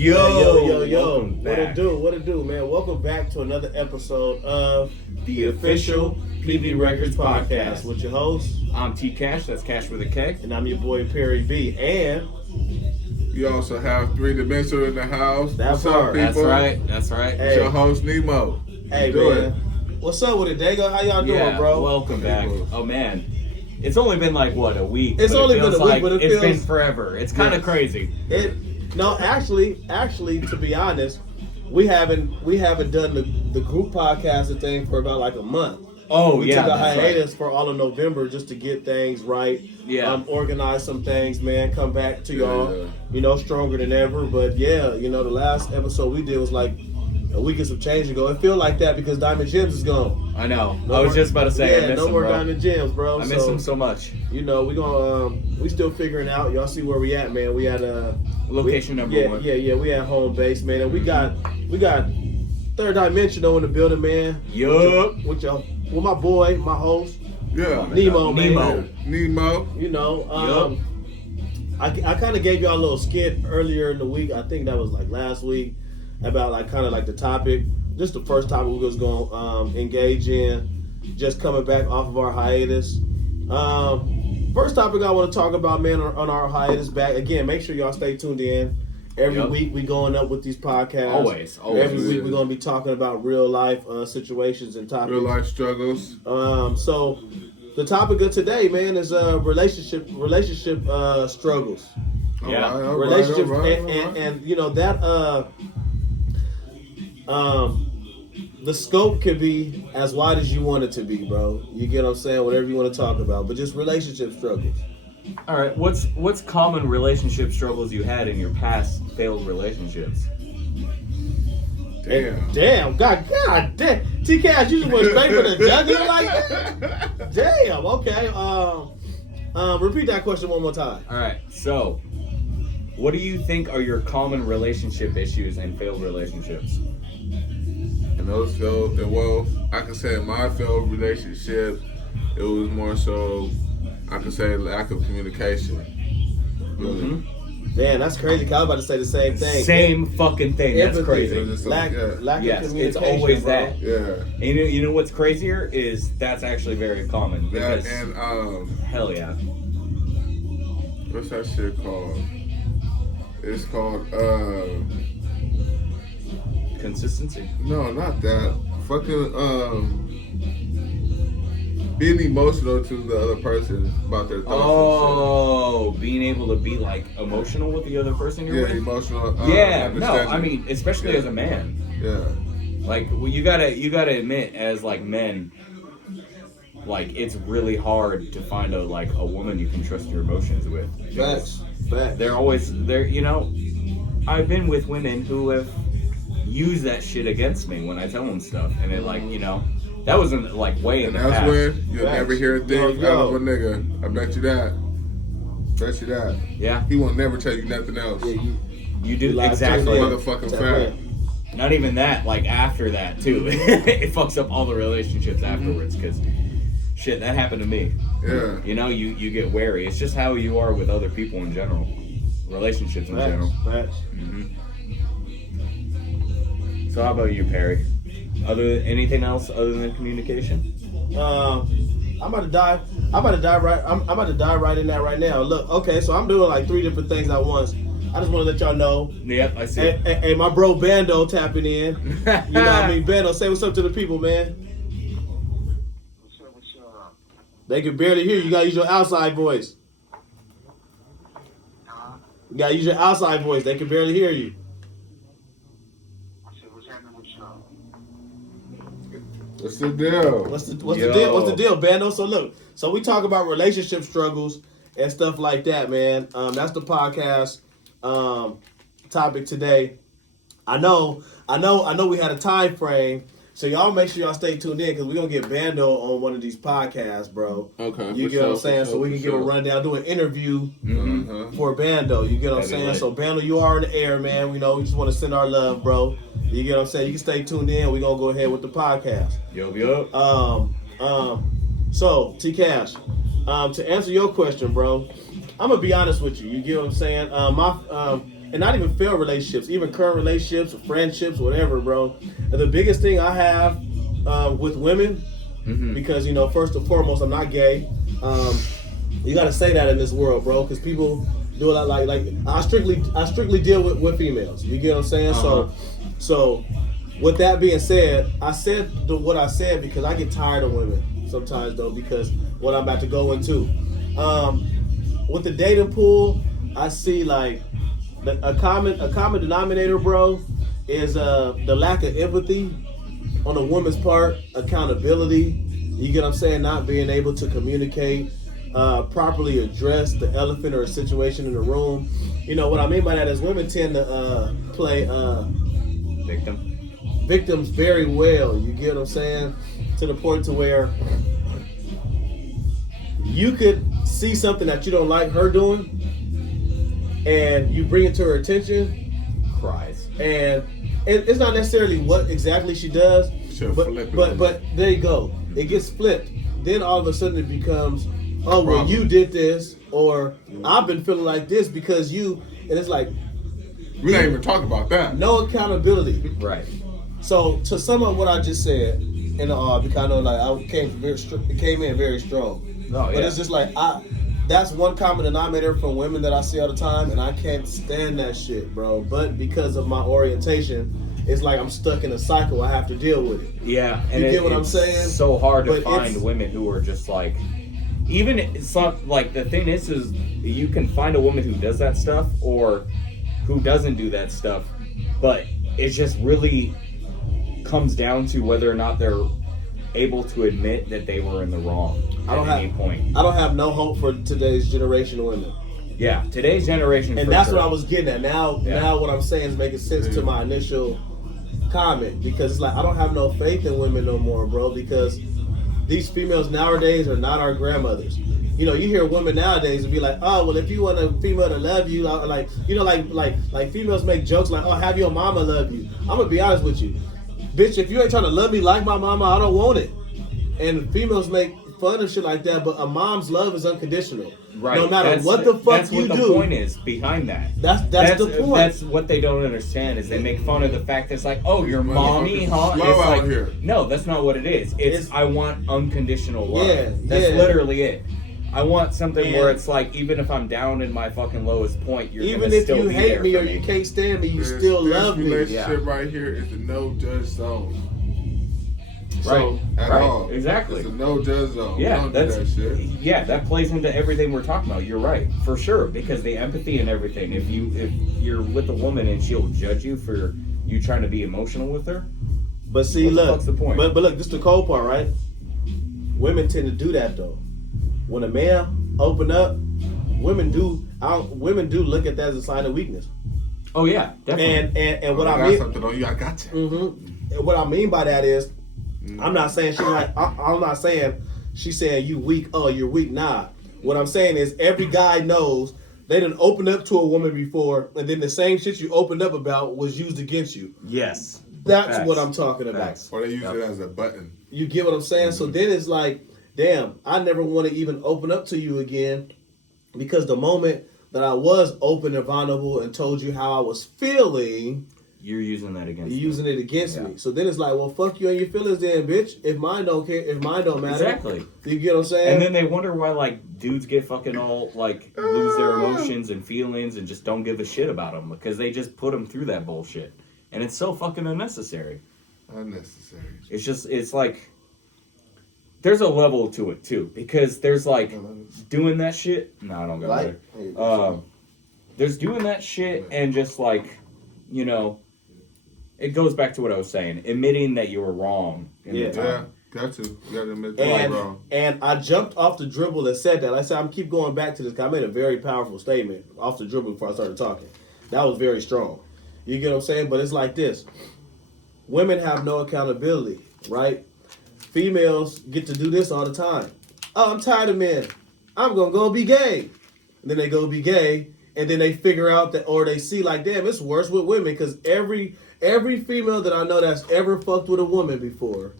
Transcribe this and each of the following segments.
Yo, what it do, man? Welcome back to another episode of the official PB Records podcast. With your host, I'm T Cash, that's Cash with a K. And I'm your boy Perry B. And you also have Three Dimensional in the house. What's up, people? That's right. Hey. It's your host, Nemo. Hey, man. What's up with it, Dago? How y'all doing, bro? Welcome back. Oh, man. It's only been like, a week? It's only been a week, but it's been forever. It's kind of crazy. No, actually, to be honest, we haven't done the group podcasting thing for about like a month. We took a hiatus for all of November just to get things right. Yeah. Organize some things, man. Come back to y'all, stronger than ever. But the last episode we did was like a week and some change ago. It feel like that because Diamond Gems is gone. I know. I was just about to say, I miss no him, more bro. Diamond Gems, bro. I miss him so much. We gonna we still figuring out. Y'all see where we at, man. We at location number one. Yeah. We at home base, man. And we got Third Dimensional in the building, man. Yup. With my boy, my host. Yeah. Nemo, man. Nemo. I kind of gave y'all a little skit earlier in the week. I think that was like last week about like kind of like the topic. Just the first topic we was going to engage in. Just coming back off of our hiatus. First topic I want to talk about, man, on our hiatus back. Again, make sure y'all stay tuned in. Every week we going up with these podcasts. Always. Every week we're going to be talking about real life situations and topics. Real life struggles. So the topic of today, man, is relationship struggles. Yeah. Relationships and that the scope can be as wide as you want it to be, bro. You get what I'm saying? Whatever you want to talk about, but just relationship struggles. All right, what's common relationship struggles you had in your past failed relationships? Damn, God damn. T-Cash, you just went straight for the jugular like that? Damn, okay. Repeat that question one more time. All right, so what do you think are your common relationship issues and failed relationships? And those failed, I can say in my failed relationship, it was more so, I can say lack of communication. Really. Mm-hmm. Man, that's crazy. I was about to say the same thing. Same fucking thing. That's crazy. Lack of communication. It's always bro. that. Yeah. And you know what's crazier is that's actually very common. Because, hell yeah. What's that shit called? It's called consistency. No, not that. Fucking being emotional to the other person about their thoughts. Oh, being able to be like emotional with the other person you're with? Emotional. I mean, especially as a man. Yeah. Like, well, you gotta admit, as like men, like it's really hard to find a woman you can trust your emotions with. Facts. They're always there. I've been with women who have used that shit against me when I tell them stuff, and it that wasn't way in the past. And that's where you'll never hear a thing out of a nigga. I bet you that. Yeah. He won't never tell you nothing else. Yeah, you do exactly. Motherfucking fact. Not even that. After that too, it fucks up all the relationships afterwards because shit that happened to me. Yeah. You get wary. It's just how you are with other people in general, relationships in general. Facts. Mm-hmm. So how about you, Perry? Anything else other than communication? I'm about to dive right in that right now. Look, okay, so I'm doing 3 different things at once. I just want to let y'all know. Yep, I see. Hey, my bro Bando tapping in. You know what I mean? Bando, say what's up to the people, man. What's up? They can barely hear you. You gotta use your outside voice. You gotta use your outside voice. They can barely hear you. What's the deal? What's the deal? What's the deal, Bando? So look, we talk about relationship struggles and stuff like that, man. That's the podcast topic today. I know we had a time frame, so y'all make sure y'all stay tuned in because we're gonna get Bando on one of these podcasts, bro. Okay. You get what I'm saying? So we can give a rundown, do an interview for Bando. You get what I'm saying? So Bando, you are in the air, man. We just want to send our love, bro. You get what I'm saying? You can stay tuned in. We're gonna go ahead with the podcast. Yup. So T-Cash, to answer your question, bro, I'm gonna be honest with you. You get what I'm saying? and not even failed relationships, even current relationships, friendships, whatever, bro. And the biggest thing I have with women, because first and foremost, I'm not gay. You got to say that in this world, bro, because people do a lot like I strictly deal with females. You get what I'm saying? So with that being said, I said what I said because I get tired of women sometimes, though, because what I'm about to go into. With the dating pool, I see like a common denominator, bro, is the lack of empathy on a woman's part, accountability. You get what I'm saying? Not being able to communicate, properly address the elephant or a situation in the room. What I mean by that is women tend to play victims very well. You get what I'm saying? To the point to where you could see something that you don't like her doing, and you bring it to her attention, cries, and it's not necessarily what exactly she does, but there you go. It gets flipped. Then all of a sudden it becomes, oh, well, you did this, or I've been feeling like this because you, and it's like, we ain't even talking about that. No accountability. Right. So to sum up what I just said, because I know like I came in very strong. Oh, yeah. But it's just like that's one common denominator from women that I see all the time, and I can't stand that shit, bro. But because of my orientation, it's like I'm stuck in a cycle. I have to deal with it. Yeah, and you get what I'm saying? It's so hard to find women who are just like, even it's not like the thing is you can find a woman who does that stuff or who doesn't do that stuff, but it just really comes down to whether or not they're able to admit that they were in the wrong at any point. I don't have no hope for today's generation of women. Yeah, today's generation. And that's what I was getting at. Now what I'm saying is making sense to my initial comment, because it's like I don't have no faith in women no more, bro, because these females nowadays are not our grandmothers. You hear women nowadays and be like, oh, well, if you want a female to love you, like females make jokes like, oh, have your mama love you. I'm gonna be honest with you, bitch, if you ain't trying to love me like my mama, I don't want it. And females make fun of shit like that, but a mom's love is unconditional. Right. No matter what the fuck you do. That's what the point is behind that. That's the point. That's what they don't understand is they make fun of the fact that it's like, oh, your mommy, huh? Slow it's out like, here. No, that's not what it is. It's I want unconditional love. Yeah, that's literally it. I want something where it's like, even if I'm down in my fucking lowest point, you're even gonna if you hate me or you can't stand me, you still love me. This relationship right here is the no judge zone. Right. At all. Exactly. It's a no judge zone. Yeah, that's that shit. Yeah, that plays into everything we're talking about. You're right, for sure, because the empathy and everything. If you're with a woman and she'll judge you for you trying to be emotional with her. But see, look, what's the point? But look, this is the cold part, right? Women tend to do that though. When a man open up, women do look at that as a sign of weakness. Oh yeah, definitely. And what I mean, something on you, I got you. Mm-hmm. And what I mean by that is, I'm not saying I'm not saying she's saying you weak. Oh, you're weak. Nah. What I'm saying is every guy knows they didn't open up to a woman before, and then the same shit you opened up about was used against you. Yes. That's what I'm talking about. Facts. Or they use it as a button. You get what I'm saying? Mm-hmm. So then it's like, damn, I never want to even open up to you again, because the moment that I was open and vulnerable and told you how I was feeling, you're using that against me. You're using it against me. So then it's like, well, fuck you and your feelings then, bitch. If mine don't care, if mine don't matter. Exactly. You get what I'm saying? And then they wonder why, like, dudes get fucking all, like, lose their emotions and feelings and just don't give a shit about them, because they just put them through that bullshit. And it's so fucking unnecessary. It's like, there's a level to it, too. Because there's, like, doing that shit. No, I don't got it. There's doing that shit and just, like, you know, it goes back to what I was saying. Admitting that you were wrong. Yeah, got to. You got to admit that you're wrong. And I jumped off the dribble and said that. Like I said, I'm keep going back to this, because I made a very powerful statement off the dribble before I started talking. That was very strong. You get what I'm saying? But it's like this. Women have no accountability, right? Females get to do this all the time. Oh, I'm tired of men. I'm going to go be gay. And then they go be gay, and then they figure out that, or they see like, damn, it's worse with women, because every female that I know that's ever fucked with a woman before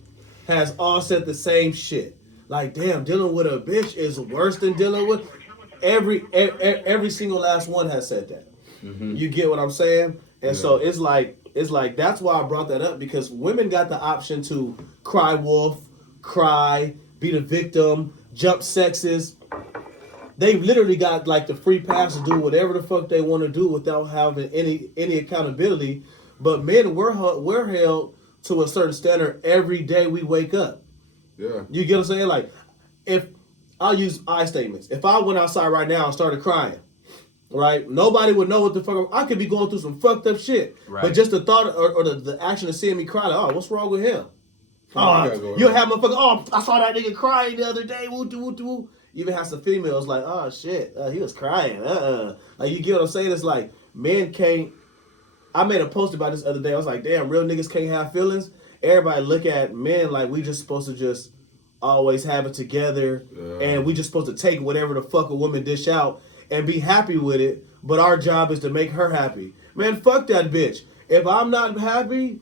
has all said the same shit. Like, damn, dealing with a bitch is worse than dealing with... Every single last one has said that. You get what I'm saying? And so it's like that's why I brought that up, because women got the option to cry wolf, cry, be the victim, jump sexes. They literally got like the free pass to do whatever the fuck they want to do without having any accountability. But men, we're held to a certain standard every day we wake up. Yeah. You get what I'm saying? Like, if I'll use I statements. If I went outside right now and started crying, right, nobody would know what the fuck. I could be going through some fucked up shit, Right. but just the thought or the action of seeing me cry, like, oh, what's wrong with him? Oh, You'll have motherfucker. Oh, I saw that nigga crying the other day. Woo, woo, woo. Even have some females like, oh shit, he was crying. Like, you get what I'm saying? It's like men can't. I made a post about this the other day. I was like, damn, real niggas can't have feelings. Everybody look at men like we just supposed to just always have it together, and we just supposed to take whatever the fuck a woman dish out and be happy with it. But our job is to make her happy. Man, fuck that bitch. If I'm not happy,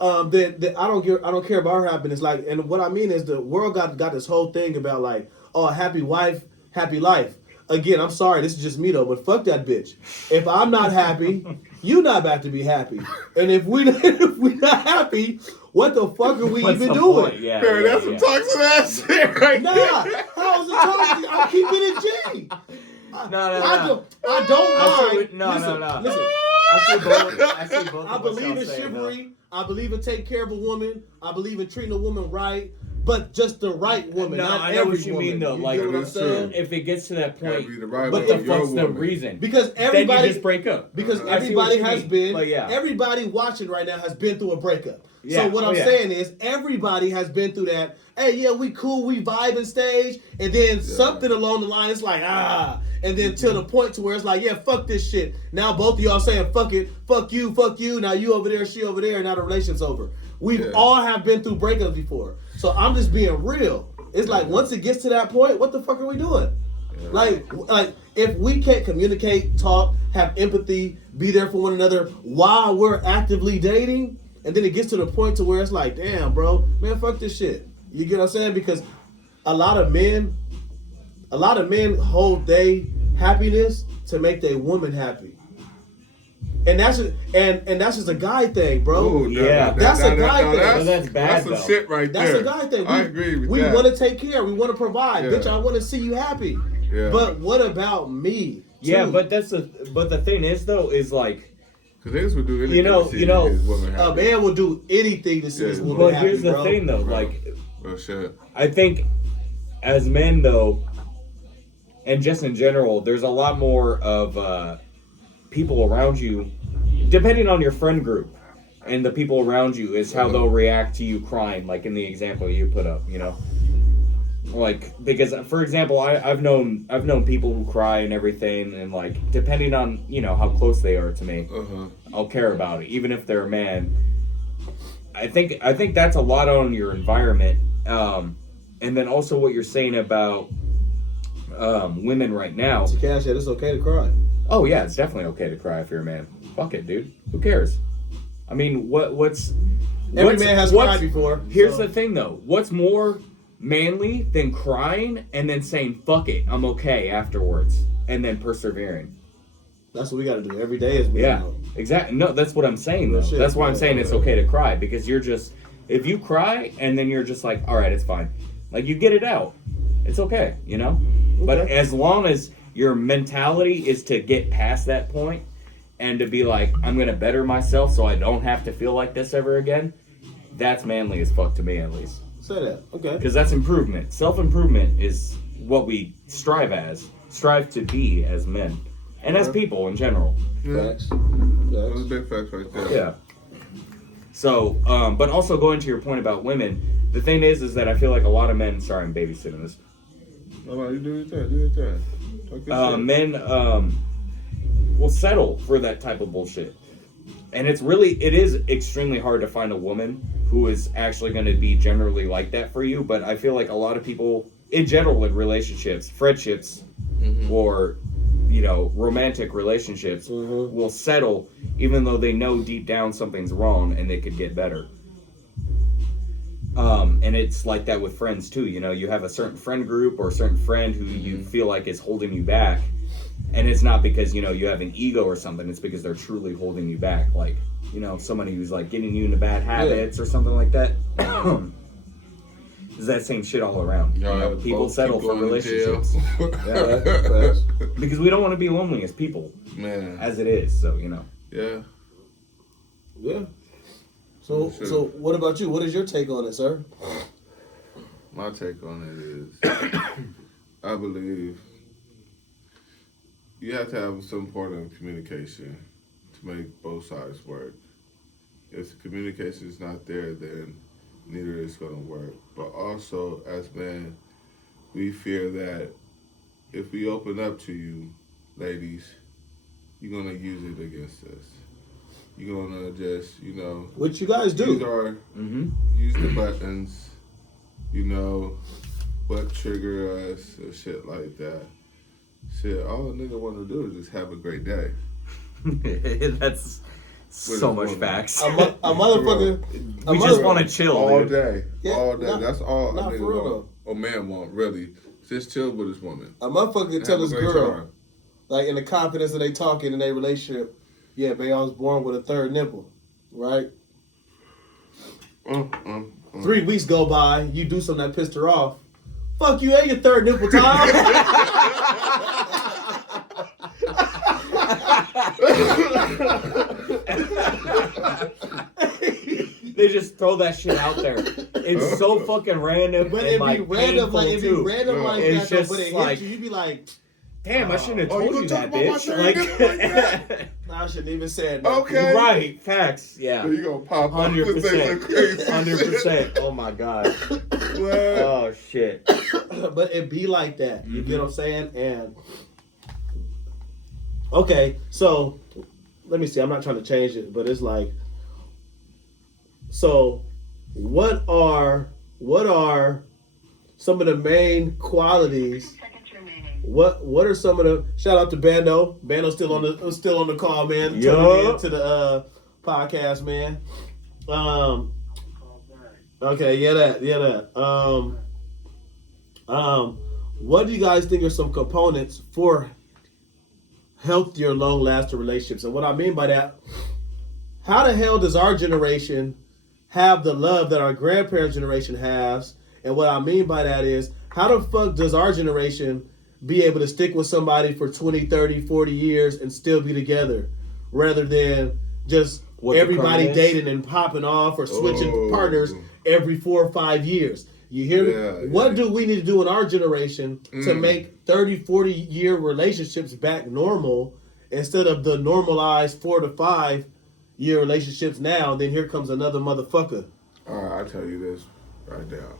then I don't care about her happiness. Like, and what I mean is the world got this whole thing about like, oh, happy wife, happy life. Again, I'm sorry, this is just me though, but fuck that bitch. If I'm not happy, you not about to be happy. And if we not happy, what the fuck are we even doing? Point? Yeah, Man, that's some toxic ass shit right Nah, there. how is it toxic? I'm keeping it G. No. I don't mind. No. Listen. I see both. I believe in chivalry. I believe in taking care of a woman. I believe in treating a woman right, but just the right woman, No, not I know every what you woman. mean though. You Like, get what I'm saying? if it gets to that point, Be the right But one, what the your fuck's the woman. reason? Because Then everybody you just break up. Because I see everybody what you has mean. been, Like, yeah. everybody watching right now has been through a breakup. Yeah. So what Oh, I'm yeah. saying is everybody has been through that. Hey, yeah, we cool, we vibing stage, and then something along the line, it's like, and then till the point to where it's like, yeah, fuck this shit. Now both of y'all saying, fuck it, fuck you, now you over there, she over there, and now the relation's over. We've all have been through breakups before. So I'm just being real. It's like, once it gets to that point, what the fuck are we doing? Yeah. Like if we can't communicate, talk, have empathy, be there for one another while we're actively dating, and then it gets to the point to where it's like, damn, bro, man, fuck this shit. You get what I'm saying? Because a lot of men hold their happiness to make their woman happy. And that's just a guy thing, bro. Ooh, Yeah. That's a guy thing. That's bad, That's some though. shit right That's there. a guy thing. I agree with we that. want to take care. We want to provide. Yeah. Bitch, I want to see you happy. Yeah. But what about me? Yeah, too? but the thing is though is like, Because niggas would do anything You know- to see you know, his woman happy. A man will do anything to see his woman but happy, here's the bro. thing though, Bro. like, Real shit. I think as men though, and just in general, there's a lot more of people around you, depending on your friend group and the people around you, is how they'll react to you crying, like in the example you put up, you know? Like, because for example, I've known people who cry and everything, and like depending on, you know, how close they are to me, I'll care about it, even if they're a man. I think that's a lot on your environment, and then also what you're saying about women right now. To cash it, it's okay to cry. Oh yeah, it's definitely okay to cry if you're a man. Fuck it, dude. Who cares? I mean, Every man has cried before. Here's so. the thing though. What's more manly than crying and then saying fuck it, I'm okay afterwards, and then persevering? That's what we got to do every day. Is we Yeah, exactly. No, that's what I'm saying though. Shit, That's why I'm yeah, saying it's okay to cry, because you're just, if you cry and then you're just like, all right, it's fine. Like, you get it out. It's okay, you know? But Okay. as long as your mentality is to get past that point and to be like, I'm going to better myself so I don't have to feel like this ever again, that's manly as fuck to me, at least. Say that. Okay. Because that's improvement. Self-improvement is what we strive to be as men. And as people in general. Facts. Those big facts right there. Yeah. So, but also going to your point about women, the thing is that I feel like a lot of men, sorry, I'm babysitting this. No, you do your thing. Do your thing. Talk your shit. Men will settle for that type of bullshit. And it is extremely hard to find a woman who is actually going to be generally like that for you. But I feel like a lot of people, in general, in relationships, friendships, or, you know, romantic relationships, will settle even though they know deep down something's wrong and they could get better. And it's like that with friends too. You know, you have a certain friend group or a certain friend who you feel like is holding you back, And it's not because, you have an ego or something. It's because they're truly holding you back. Like, somebody who's like getting you into bad habits or something like that. It's that same shit all around. People settle for relationships. Because we don't want to be lonely as people. Man. As it is, so, Yeah. Yeah. So what about you? What is your take on it, sir? My take on it is, I believe you have to have some part of communication to make both sides work. If the communication is not there, then neither is going to work. But also, as men, we fear that if we open up to you, ladies, you're going to use it against us. You're going to just, What you guys do. Use the buttons, butt trigger us or shit like that. Shit, all a nigga want to do is just have a great day. That's so much facts. A motherfucker. We just want to chill all dude. day. Yeah, all day. That's all a nigga for real, want. Or man want, really. Just chill with his woman. A motherfucker can tell his girl, like in the confidence that they talking in their relationship, yeah, babe, I was born with a third nipple, right? 3 weeks go by, you do something that pissed her off. Fuck you, and your third nipple, Tom. They just throw that shit out there. It's so fucking random. But it'd be random, like like that. Just But it like, hits you. You be like, damn, I shouldn't have told you that, bitch. I shouldn't even said that. Okay. Right, facts. Yeah. So you gonna pop up 100%. and say some crazy 100%. Oh my god. What? Oh shit. But it be like that. You get what I'm saying? And okay, so let me see. I'm not trying to change it, but it's like, so what are some of the main qualities? What are some of the, shout out to Bando. Bando's still on the call, man. Tuning in to the podcast, man. Okay, yeah that. What do you guys think are some components for healthier, long-lasting relationships? And what I mean by that, how the hell does our generation have the love that our grandparents' generation has? And what I mean by that is, how the fuck does our generation be able to stick with somebody for 20, 30, 40 years and still be together, rather than just everybody dating and popping off or switching partners every 4 or 5 years? You hear me? What do we need to do in our generation to make 30, 40-year relationships back normal instead of the normalized 4 to 5 year relationships now? Then here comes another motherfucker. All right, I'll tell you this right now.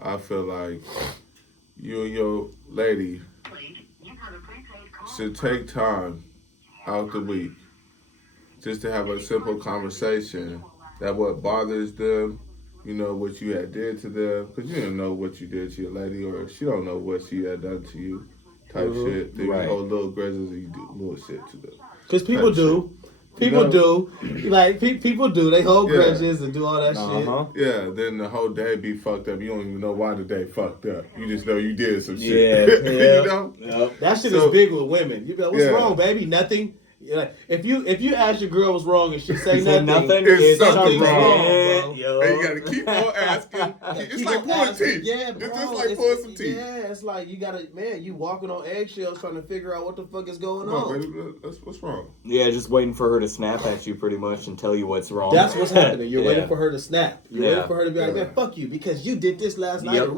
I feel like you and your lady should take time out the week just to have a simple conversation that what bothers them, what you had did to them, because you didn't know what you did to your lady, or she don't know what she had done to you, type shit. Then you hold little grudges and you do little shit to them. Because people do. People do. Like, people do. They hold grudges and do all that shit. Yeah, then the whole day be fucked up. You don't even know why the day fucked up. You just know you did some shit. That shit is big with women. You be like, what's wrong, baby? Nothing. Like, if you ask your girl what's wrong and she say nothing, it's something wrong, bro. And you gotta keep on asking. It's like pulling teeth. Yeah, bro. It's just like pulling some teeth. Yeah, it's like you gotta, man, you walking on eggshells trying to figure out what the fuck is going on. on. Baby, what's wrong? Yeah, just waiting for her to snap at you pretty much and tell you what's wrong. That's what's happening. You're waiting for her to snap. You're waiting for her to be like, man, fuck you, because you did this last night.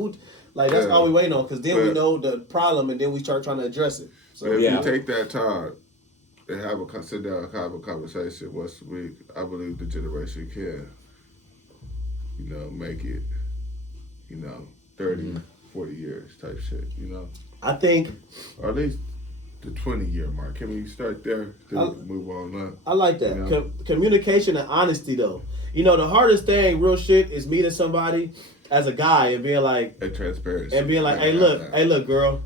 Like, that's all we waiting on, because then we know the problem and then we start trying to address it. So if you take that time and sit down and have a conversation once a week, I believe the generation can, make it, 30, 40 years type shit, I think. Or at least the 20-year mark. Can we start there? Then move on up. I like that. Communication and honesty, though. The hardest thing, real shit, is meeting somebody as a guy and being like. And transparency. And being like, hey, look, girl.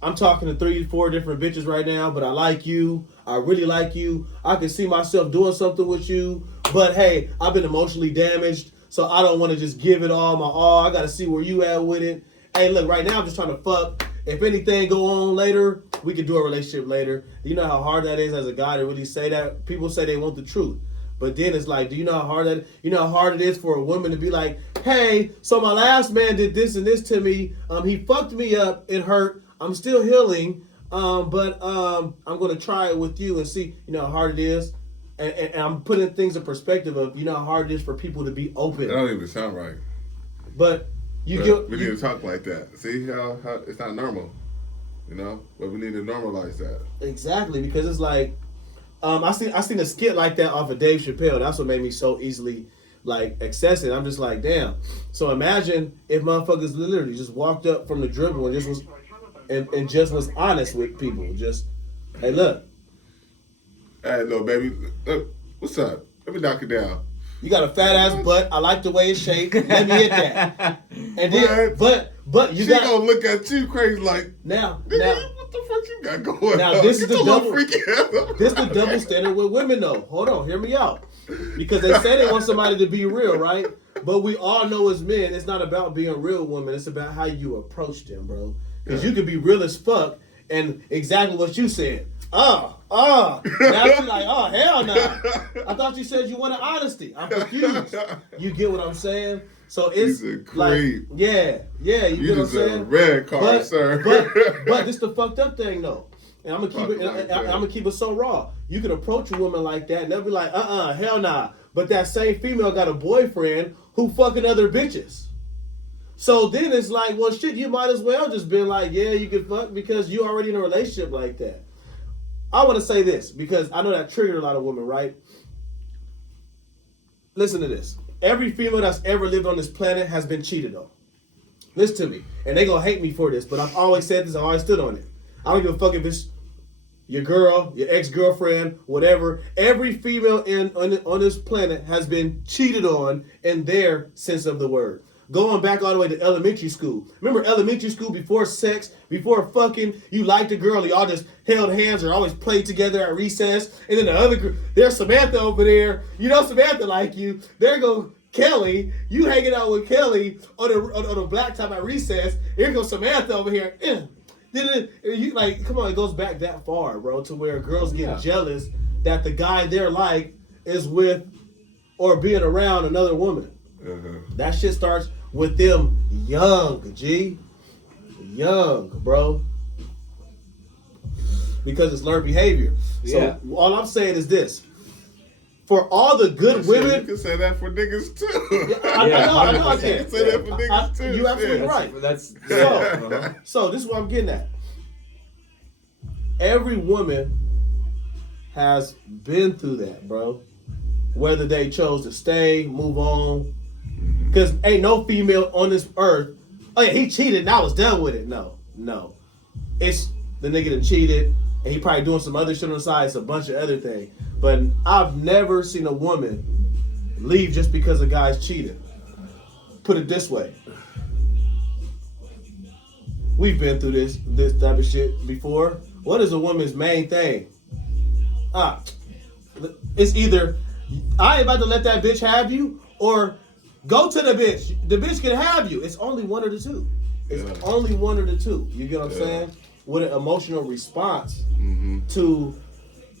I'm talking to 3, 4 different bitches right now, but I like you. I really like you. I can see myself doing something with you. But hey, I've been emotionally damaged, so I don't want to just give it all my all. I got to see where you at with it. Hey, look, right now I'm just trying to fuck if anything go on later, we could do a relationship later. You know how hard that is as a guy to really say that? People say they want the truth. But then it's like, do you know how hard it is for a woman to be like, hey, so my last man did this and this to me. He fucked me up. It hurt. I'm still healing. But I'm going to try it with you and see, how hard it is. And I'm putting things in perspective of, how hard it is for people to be open. That don't even sound right. But we need to talk like that. See how it's not normal, But we need to normalize that. Exactly, because it's like, I seen a skit like that off of Dave Chappelle. That's what made me so easily access it. I'm just like, damn. So imagine if motherfuckers literally just walked up from the dribble and just was honest with people. Just, hey, look. Hey, little baby, look, what's up? Let me knock it down. You got a fat ass butt. I like the way it's shaped. Let me hit that. And then, but you got. She gonna look at you crazy like. Now. What the fuck you got going now on? this is the double. This the double standard with women though. Hold on, hear me out. Because they say they want somebody to be real, right? But we all know as men, it's not about being real women. It's about how you approach them, bro. Because you can be real as fuck and exactly what you said. Now she's like, oh, hell no. I thought you said you wanted honesty. I'm confused. You get what I'm saying? So it's like, yeah, you get what I'm saying? A red card, sir. But this the fucked up thing though. And I'm gonna keep it so raw. You can approach a woman like that and they'll be like, hell nah. But that same female got a boyfriend who fucking other bitches. So then it's like, well shit, you might as well just been like, yeah, you can fuck because you already in a relationship like that. I want to say this because I know that triggered a lot of women, right? Listen to this. Every female that's ever lived on this planet has been cheated on. Listen to me. And they gonna hate me for this, but I've always said this, I've always stood on it. I don't give a fuck if it's your girl, your ex-girlfriend, whatever. Every female on this planet has been cheated on in their sense of the word. Going back all the way to elementary school. Remember elementary school, before sex, before fucking, you liked a girl, y'all just held hands or always played together at recess. And then the other girl, there's Samantha over there. You know Samantha like you. There go Kelly. You hanging out with Kelly on the blacktop at recess. Here goes Samantha over here. You like, come on, it goes back that far, bro, to where girls get jealous that the guy they're like is with or being around another woman. That shit starts with them young, G. Young, bro. Because it's learned behavior. So all I'm saying is this. For all the good women... You can say that for niggas too. I know I can. You can say that for niggas too. You're absolutely right. So this is what I'm getting at. Every woman has been through that, bro. Whether they chose to stay, move on. Because ain't no female on this earth, oh yeah, he cheated and I was done with it. No. It's the nigga that cheated and he probably doing some other shit on the side. It's a bunch of other things. But I've never seen a woman leave just because a guy's cheated. Put it this way. We've been through this type of shit before. What is a woman's main thing? It's either I ain't about to let that bitch have you or go to the bitch. The bitch can have you. It's only one of the two. It's only one of the two. You get what I'm saying? With an emotional response to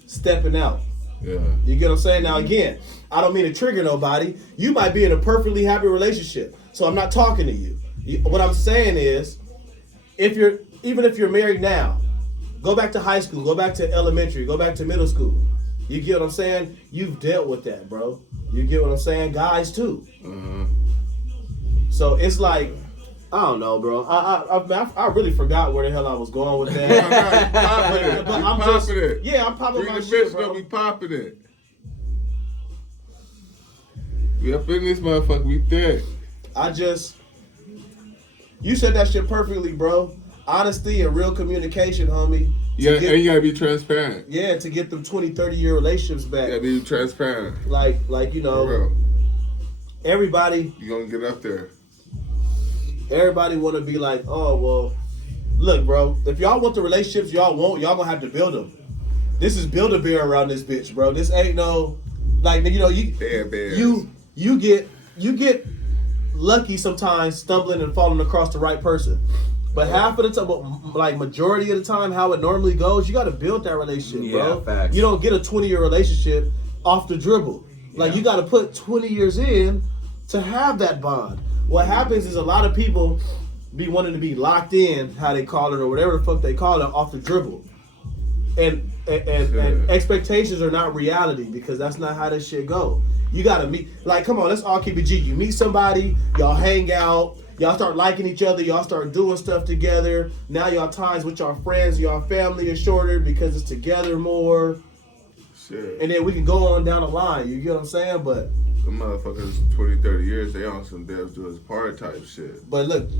stepping out. Yeah. You get what I'm saying? Now again, I don't mean to trigger nobody. You might be in a perfectly happy relationship. So I'm not talking to you. What I'm saying is, even if you're married now, go back to high school, go back to elementary, go back to middle school. You get what I'm saying? You've dealt with that, bro. You get what I'm saying? Guys too. So it's like, I don't know, bro. I really forgot where the hell I was going with that. I'm popping my shit, bro. Gonna be popping it. We up in this motherfucker. We thick. You said that shit perfectly, bro. Honesty and real communication, homie. And you gotta be transparent. Yeah, to get them 20, 30-year relationships back. You gotta be transparent. Like everybody. You gonna get up there. Everybody want to be like, oh, well, look, bro, if y'all want the relationships y'all want, y'all gonna have to build them. This is Build-A-Bear around this bitch, bro. This ain't no, you get lucky sometimes stumbling and falling across the right person. But half of the time, like majority of the time, how it normally goes, you got to build that relationship, bro. Facts. You don't get a 20-year relationship off the dribble. Like you got to put 20 years in to have that bond. What happens is a lot of people be wanting to be locked in, how they call it or whatever the fuck they call it, off the dribble. And expectations are not reality because that's not how this shit go. You gotta meet, like, come on, let's all keep it G. You meet somebody, y'all hang out, y'all start liking each other, y'all start doing stuff together. Now y'all times with y'all friends, y'all family is shorter because it's together more. Shit. And then we can go on down the line, you get what I'm saying? But the motherfuckers 20, 30 years, they on some Devs Do His Part type shit. But look,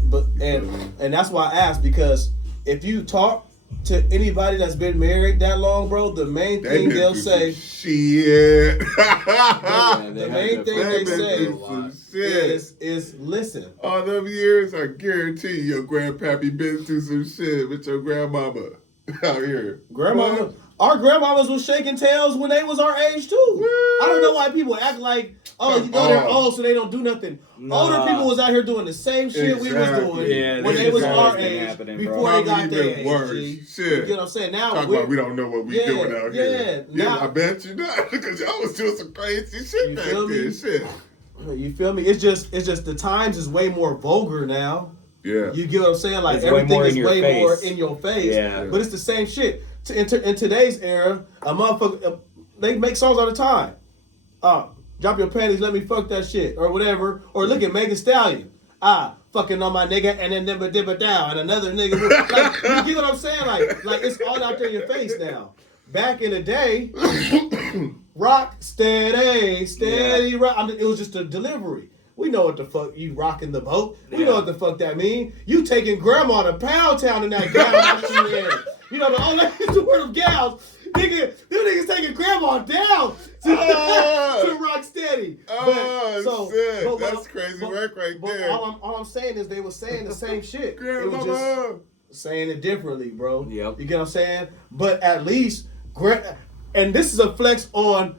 and that's why I asked, because if you talk to anybody that's been married that long, bro, the main thing they'll say, shit. the main thing they say is listen. All them years, I guarantee you, your grandpappy been through some shit with your grandmama out here. Grandmama, our grandmamas was shaking tails when they was our age too. What? I don't know why people act like, oh, you know they're old so they don't do nothing. Nah. Older people was out here doing the same shit we was doing when they was our age before they got their age. Shit. You get what I'm saying? Now talk about we don't know what we doing out here. Yeah, I bet you not, because y'all was doing some crazy shit back then. Shit. You feel me? It's just the times is way more vulgar now. Yeah. You get what I'm saying? Like, everything is way more in your face. Yeah. But it's the same shit. In today's era, a motherfucker, they make songs all the time. Drop your panties, let me fuck that shit, or whatever. Or look at Megan Stallion. Fucking on my nigga, and then never dip it down, and another nigga. Like, you get what I'm saying? Like it's all out there in your face now. Back in the day, rock steady, rock. It was just a delivery. We know what the fuck you rocking the boat. We know what the fuck that mean. You taking grandma to Pound Town in that gown she wearing. You know, the word of gals. Nigga, them niggas taking grandma down to rock steady. Shit. That's crazy work right there. All I'm saying is they were saying the same shit. They were just saying it differently, bro. Yep. You get what I'm saying? But at least, and this is a flex on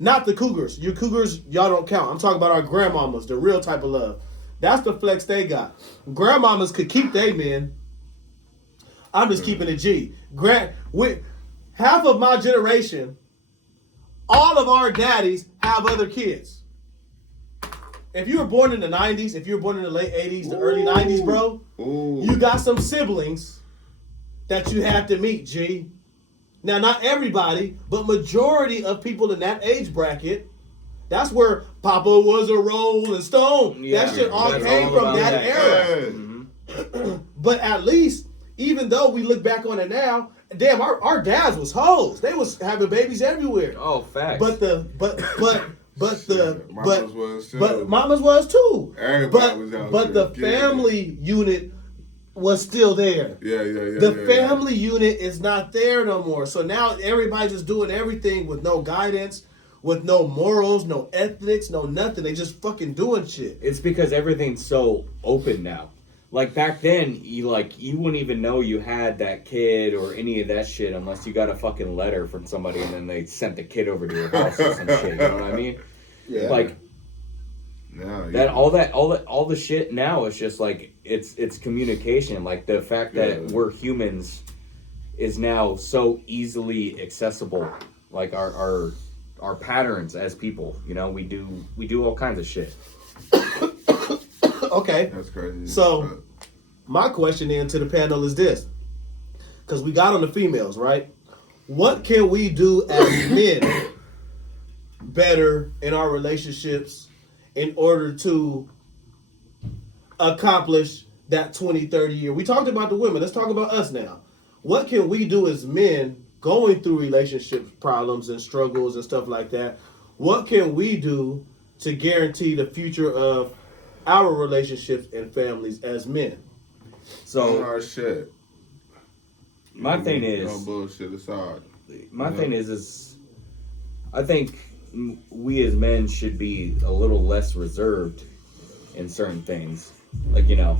not the cougars. You cougars, y'all don't count. I'm talking about our grandmamas, the real type of love. That's the flex they got. Grandmamas could keep they men. I'm just keeping it G. Half of my generation, all of our daddies have other kids. If you were born in the 90s, if you were born in the late 80s, the early 90s, bro, you got some siblings that you have to meet, G. Now, not everybody, but majority of people in that age bracket, that's where Papa was a Rolling Stone. Yeah, that shit all came from that era. Mm-hmm. But at least, even though we look back on it now, damn, our dads was hoes. They was having babies everywhere. Oh, facts. But mamas was too. Everybody was out but the family unit was still there. Yeah. The family unit is not there no more. So now everybody's just doing everything with no guidance, with no morals, no ethics, no nothing. They just fucking doing shit. It's because everything's so open now. Like back then, you wouldn't even know you had that kid or any of that shit unless you got a fucking letter from somebody and then they sent the kid over to your house or some shit. You know what I mean? Yeah. Like all the shit now is just like it's communication. Like the fact that we're humans is now so easily accessible. Like our patterns as people. You know, we do all kinds of shit. Okay. That's crazy. So, my question then to the panel is this. Because we got on the females, right? What can we do as men better in our relationships in order to accomplish that 20, 30 year? We talked about the women. Let's talk about us now. What can we do as men going through relationship problems and struggles and stuff like that? What can we do to guarantee the future of our relationships and families as men? So our shit. My thing is, no bullshit aside. My thing is I think we as men should be a little less reserved in certain things. Like, you know,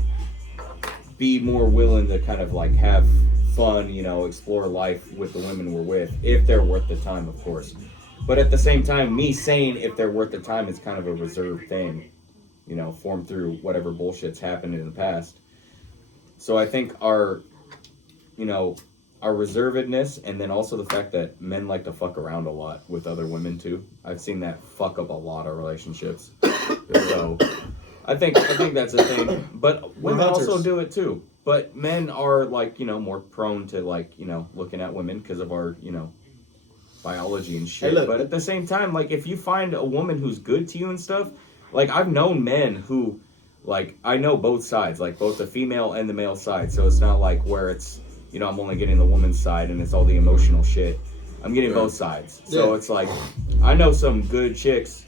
be more willing to kind of like have fun, you know, explore life with the women we're with, if they're worth the time, of course. But at the same time, me saying if they're worth the time is kind of a reserved thing. You know, formed through whatever bullshit's happened in the past. So I think our reservedness, and then also the fact that men like to fuck around a lot with other women too. I've seen that fuck up a lot of relationships. So I think that's a thing. But women also do it too. But men are like, more prone to like, looking at women because of our, biology and shit. Hey, look. But at the same time, like if you find a woman who's good to you and stuff, like I've known men who, like, I know both sides, like both the female and the male side. So it's not like where it's, I'm only getting the woman's side and it's all the emotional shit. I'm getting both sides. So it's like, I know some good chicks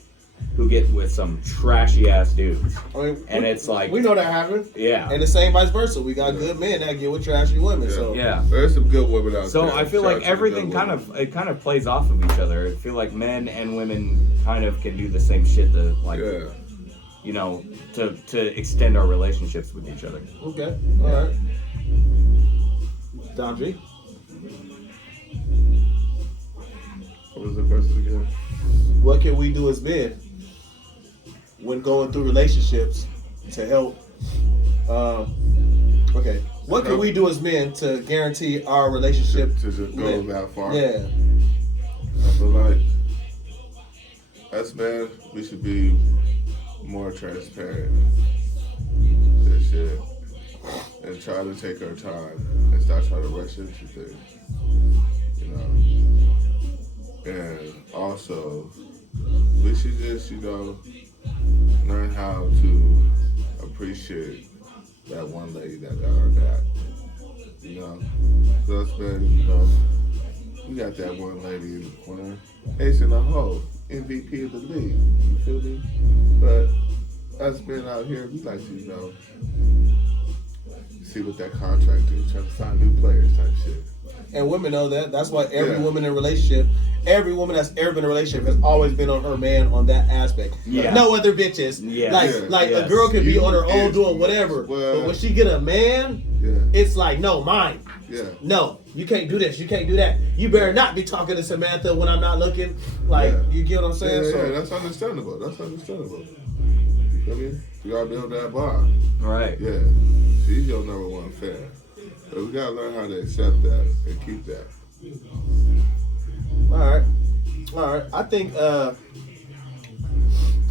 who get with some trashy ass dudes. And it's like, we know that happens. Yeah. And the same vice versa. We got good men that get with trashy women. Yeah. So yeah. There's some good women out there. So I feel like everything kind of plays off of each other. I feel like men and women kind of can do the same shit to like, to extend our relationships with each other. Okay. All right. Dondry? What was the question again? What can we do as men when going through relationships to help? What can we do as men to guarantee our relationship to just go that far? Yeah. I feel like as men, we should be more transparent to this shit and try to take our time and stop trying to rush into things. And also, we should just, learn how to appreciate that one lady that got our back. So it's been, we got that one lady in the corner, ace in the hole, MVP of the league. You feel me? But us men out here, we like to, see what that contract is, trying to sign new players type shit. And women know that. That's why every woman in a relationship, every woman that's ever been in a relationship has always been on her man on that aspect. Yeah. No other bitches. Yeah. A girl can be on her own doing whatever. But when she get a man, it's like, no, mine. Yeah. No, you can't do this. You can't do that. You better not be talking to Samantha when I'm not looking. You get what I'm saying? Yeah, so that's understandable. You feel me? You gotta build that bond. Right. Yeah. She's your number one fan. But we gotta learn how to accept that and keep that. All right.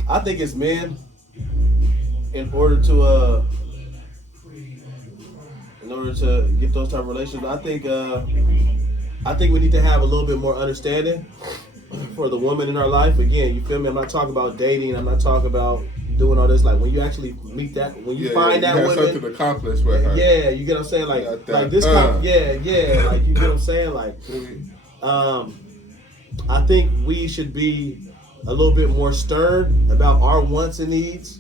I think as men, in order to get those type of relationships, I think we need to have a little bit more understanding for the woman in our life. Again, you feel me? I'm not talking about dating. I'm not talking about doing all this. Like when you actually meet that, when you find that woman, something to accomplish with her. Yeah, you get what I'm saying? Like this. Like you get what I'm saying? Like, I think we should be a little bit more stern about our wants and needs,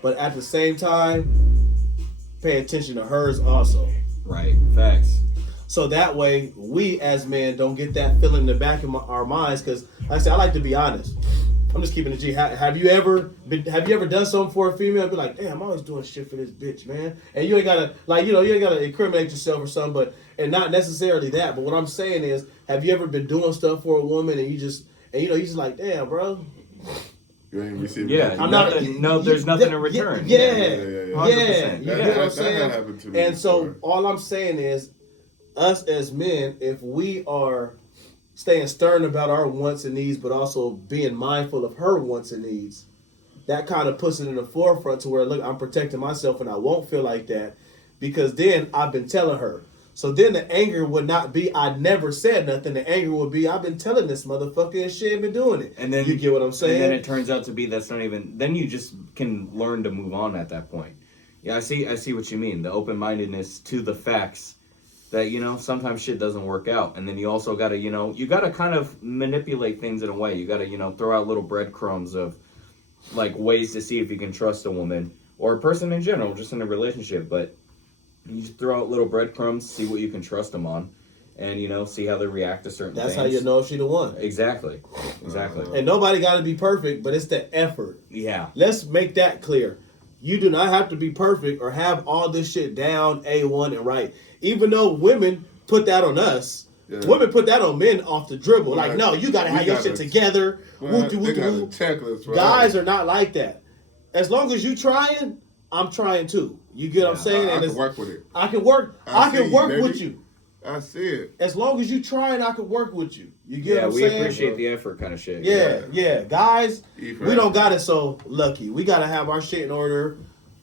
but at the same time, pay attention to hers also. Right. Facts. So that way, we as men don't get that feeling in the back of our minds. Because like I said, I like to be honest. I'm just keeping it G. Have you ever done something for a female? Be like, damn, I'm always doing shit for this bitch, man. And you ain't gotta you ain't gotta incriminate yourself or something, and not necessarily that. But what I'm saying is, have you ever been doing stuff for a woman and you just like, damn, bro. You ain't receiving there's nothing in return. Yeah. You know what I'm saying? That happened to me and so before. all I'm saying is, us as men, if we are staying stern about our wants and needs, but also being mindful of her wants and needs, that kind of puts it in the forefront to where, look, I'm protecting myself and I won't feel like that, because then I've been telling her. So then the anger would not be, I never said nothing. The anger would be, I've been telling this motherfucker and she ain't been doing it. And then you get what I'm saying? And then it turns out to be that's not even, then you just can learn to move on at that point. Yeah, I see what you mean. The open-mindedness to the facts that, sometimes shit doesn't work out. And then you also got to, you got to kind of manipulate things in a way. You got to, throw out little breadcrumbs of, like, ways to see if you can trust a woman or a person in general, just in a relationship. But you just throw out little breadcrumbs, see what you can trust them on, and, see how they react to certain things. That's how you know if she the one. Exactly. And nobody got to be perfect, but it's the effort. Yeah. Let's make that clear. You do not have to be perfect or have all this shit down A1 and right. Even though women put that on us, women put that on men off the dribble. Like, no, you got to have your shit together. They got a checklist, right? Guys are not like that. As long as you trying, I'm trying to. You get what I'm saying? I And can work with it. I can work. I can work with you. I see it. As long as you trying, I can work with you. You get what I'm we saying? appreciate the effort kind of shit. Yeah. Guys, E for we don't effort. got it so lucky. We got to have our shit in order.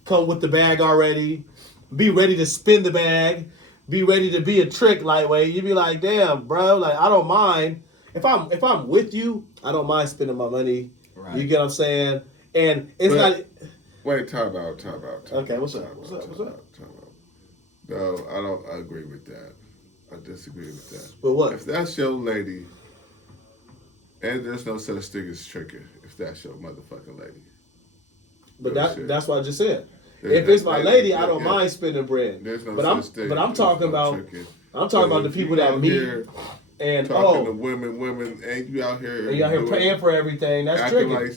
Come with the bag already. Be ready to spin the bag. Be ready to be a trick lightweight. You be like, damn, bro. Like, I don't mind. If I'm with you, I don't mind spending my money. Right. You get what I'm saying? And it's not. Wait, time out. Okay, what's up? No, I don't agree with that. I disagree with that. But what? If that's your lady, and there's no such thing as tricking, if that's your motherfucking lady. But No shit. that's what I just said. Yeah, If it's my yeah, lady, I yeah, don't yeah. mind spending bread. There's no But such thing. I'm There's talking no about tricking. I'm talking about the If you people that out meet here and talking to women, and you out here, and you out here paying for everything. That's acting tricking. like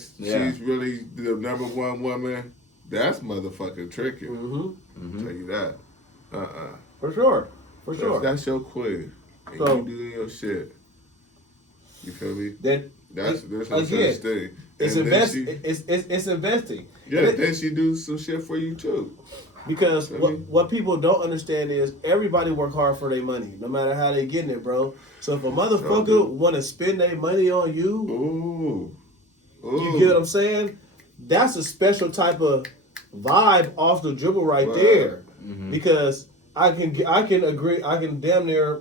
she's really the number one woman. That's motherfucking tricking. Mm-hmm. Tell you that. For sure. If that's your queen, and So- you doing your shit, you feel me? Then There's no again, such thing. it's And then it's investing. Yeah, And it- then she do some shit for you too. Because Feel what me? what people don't understand is everybody work hard for their money, no matter how they getting it, bro. So if a motherfucker do. want to spend their money on you, Ooh. you get what I'm saying? That's a special type of vibe off the dribble right Right. there. Because I can agree, I can damn near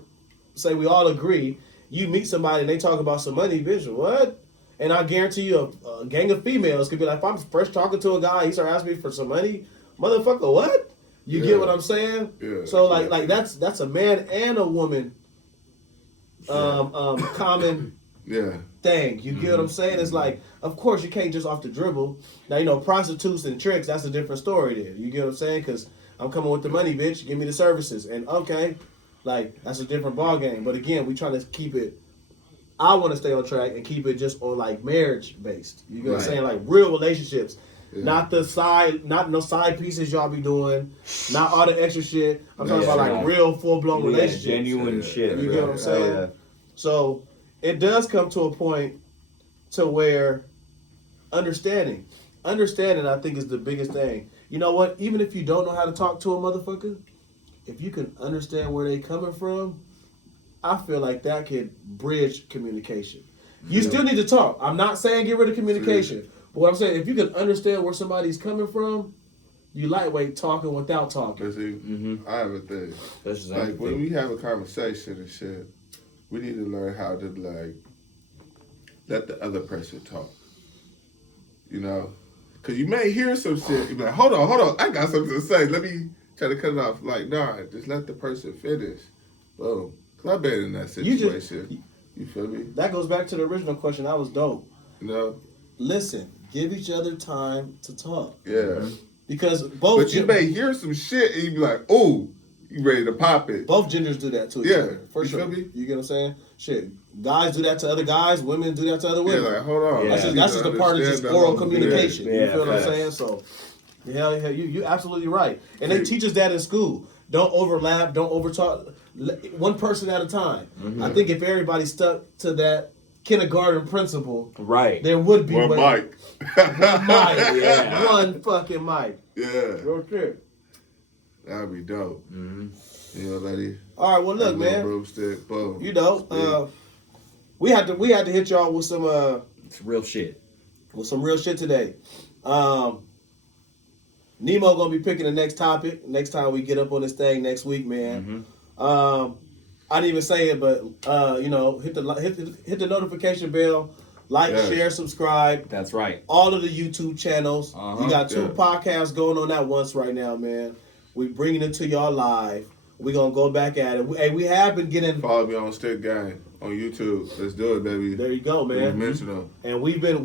say we all agree. You meet somebody and they talk about some money, bitch. What? And I guarantee you, a gang of females could be like, if I'm fresh talking to a guy, he start asking me for some money, motherfucker. What? You Yeah. get what I'm saying? Yeah. So like that's a man and a woman common Yeah. thing. You get what I'm saying? It's like, of course, you can't just off the dribble. Now, prostitutes and tricks, that's a different story there. You get what I'm saying? Because I'm coming with the money, bitch. Give me the services. And okay, like, that's a different ball game. But again, we trying to keep it, I want to stay on track and keep it just on, like, marriage based. You get what I'm Right. saying? Like, real relationships. Yeah. Not no side pieces y'all be doing. Not all the extra shit. I'm talking about, like, Yeah. real full-blown Yeah, relationships. genuine Yeah. shit. You get what I'm saying? Yeah. So it does come to a point to where understanding, I think, is the biggest thing. You know what? Even if you don't know how to talk to a motherfucker, if you can understand where they coming from, I feel like that could bridge communication. You still need to talk. I'm not saying get rid of communication. But what I'm saying, if you can understand where somebody's coming from, you lightweight talking without talking. But see, I have a thing. That's just Like when everything. we have a conversation and shit, we need to learn how to like let the other person talk. You know, because you may hear some shit. You be like, hold on, I got something to say. Let me try to cut it off. Like, nah, just let the person finish. Boom. Because I've been in that situation. You feel me? That goes back to the original question. That was dope. You know? Listen, give each other time to talk. Yeah. Because both But you may hear some shit and you be like, ooh, you ready to pop it. both genders do that to each Yeah, other. For you sure. feel me? You get what I'm saying? Shit. Guys do that to other guys, women do that to other Yeah, women. like, hold on. Yeah. That's just, You that's need just to a part of just understand oral that. communication. Yeah, You feel what I'm facts. saying? So, yeah, you absolutely right. And they See. teach us that in school. Don't overlap, don't overtalk. One person at a time. I think if everybody stuck to that kindergarten principle, Right. there would be One mic. One mic. Yeah. One fucking mic. Yeah. Real shit. That'd be dope. You know, lady. All right, well, look, That little man. broomstick, boom. We had to hit y'all with some It's real shit. real shit today. Nemo gonna be picking the next topic next time we get up on this thing next week, man. I didn't even say it, but hit the notification bell, like, Yes. share, subscribe. That's right. All of the YouTube channels. Uh-huh. We got 2 Yeah. podcasts going on at once right now, man. We bringing it to y'all live. We gonna go back at it. We have been getting. Follow me on StyckzGang on YouTube. Let's do it, baby. There you go, man. Dimensional. And we have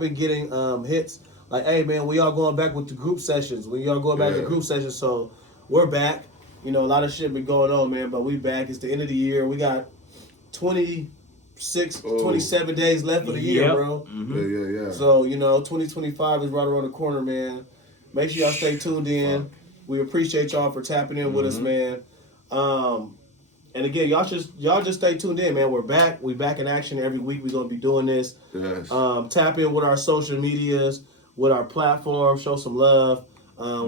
been getting hits like, hey man, we all going back with the group sessions. We all going back to Yeah. group sessions, so we're back. A lot of shit been going on, man, but we back. It's the end of the year. We got 27 days left of the year, Yep. bro. Yeah. So 2025 is right around the corner, man. Make sure y'all stay tuned in. We appreciate y'all for tapping in with us, man. And again, y'all just stay tuned in, man. We're back. We back in action every week. We're gonna be doing this. Yes. Tap in with our social medias. with our platform, show some love.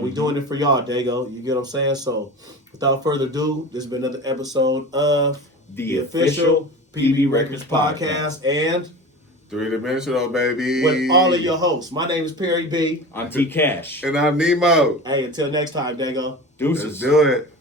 We doing it for y'all, Dago. You get what I'm saying? So, without further ado, this has been another episode of The official PB Records podcast. And 3-dimensional, baby. with all of your hosts. My name is Perry B. I'm T Cash. And I'm Nemo. Hey, until next time, Dago. Let's Deuces. do it.